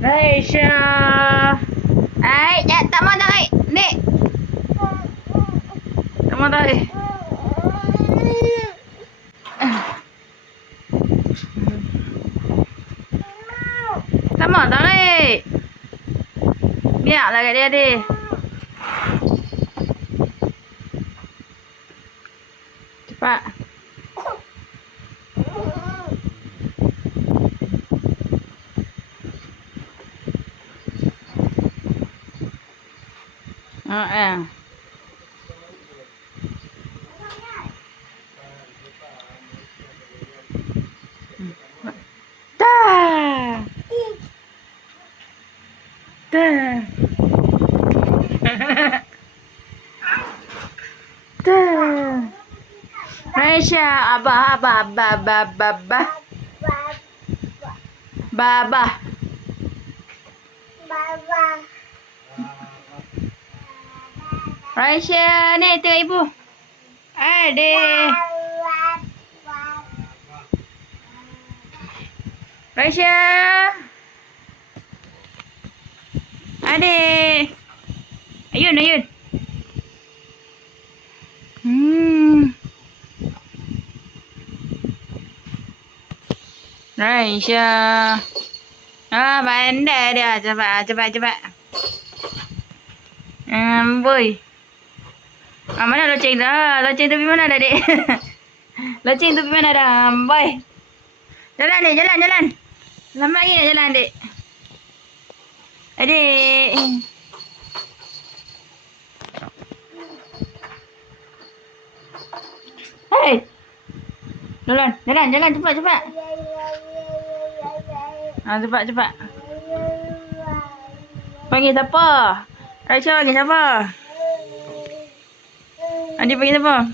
Raisya. Tak mau tarik. Dik. Tak mau tarik. Tak mau tarik. Biarlah kat dia deh. Cepat. Ya. Dah. Dah. Dah. Raisya, abah. Baba. Raisya, ni tengok ibu. Adik. Raisya. Adik. Ayun. Raisya. Pandai dia. Cepat. Boy. Mana loceng dah? Loceng tu pergi mana dah, Dek? Loceng tu pergi mana dah? Boy. Jalan, Dek. Jalan. Lambat lagi nak jalan, Dek. Adik. Hei. Jalan. Cepat. Cepat. Panggil siapa? Raisya panggil siapa? Adik panggil siapa?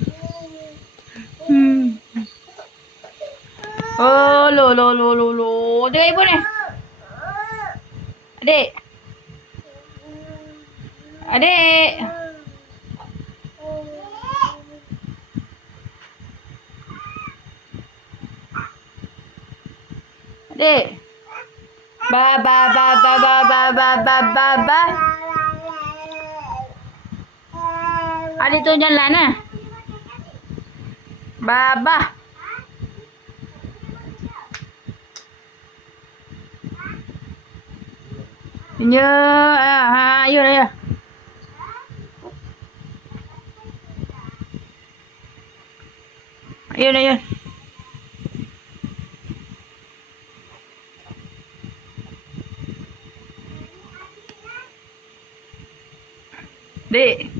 Oh, lo. Tengok ibu ni. Adik. Adik. Ba. Adik tu jalan lah. Baba. Ya, ayo. Ayun. Dek.